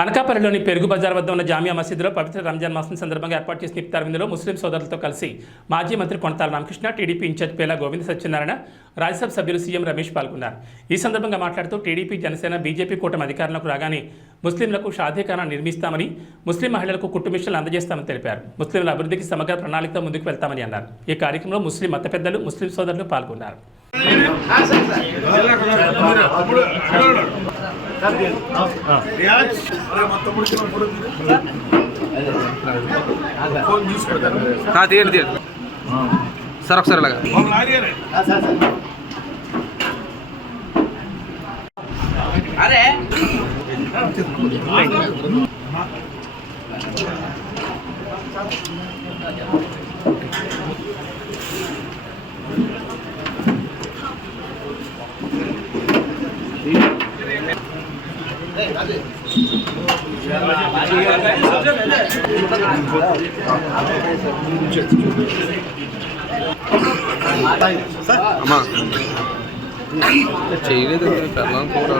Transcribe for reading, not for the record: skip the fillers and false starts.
అనకాపల్లిలోని పెరుగు బజార్ వద్ద ఉన్న జామియా మసీదులో పవిత్ర రంజాన్ మాసం సందర్భంగా ఏర్పాటు చేసిన ఇఫ్తార్ విందులో ముస్లిం సోదరులతో కలిసి మాజీ మంత్రి కొనతాల రామకృష్ణ, టీడీపీ ఇన్ఛార్జ్ పేలా గోవింద సత్యనారాయణ, రాజ్యసభ సభ్యులు సీఎం రమేష్ పాల్గొన్నారు. ఈ సందర్భంగా మాట్లాడుతూ టీడీపీ, జనసేన, బీజేపీ కూటమి అధికారంలోకి రాగానే ముస్లింలకు షాదీఖానా నిర్మిస్తామని, ముస్లిం మహిళలకు కుట్టుమిషన్లు అందజేస్తామని తెలిపారు. ముస్లింల అభివృద్ధికి సమగ్ర ప్రణాళికతో ముందుకు వెళ్తామని అన్నారు. ఈ కార్యక్రమంలో ముస్లిం మత పెద్దలు, ముస్లిం సోదరులు పాల్గొన్నారు. सर अक्सर लगा अरे చేయలేదు పెళ్ళం కూడా